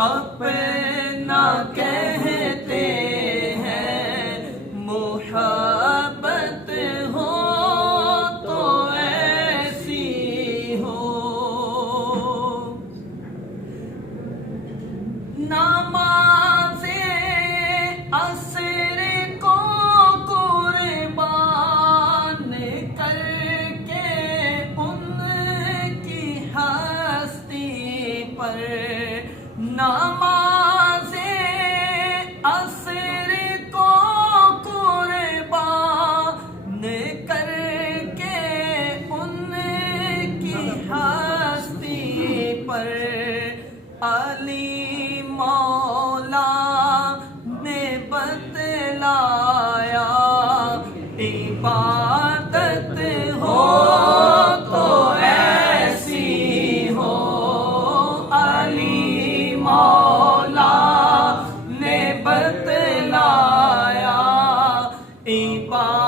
اپنا کہتے ہیں، محبت ہو تو ایسی ہو۔ نماز عصر کو قربان کر کے ان کی ہستی پر، نماز عصر کو قربان کر کے ان کی ہستی پر، علی مولا نے بتلایا عبادت ہو تو ایسی ہو۔ علی مولا نے بتلایا عبادت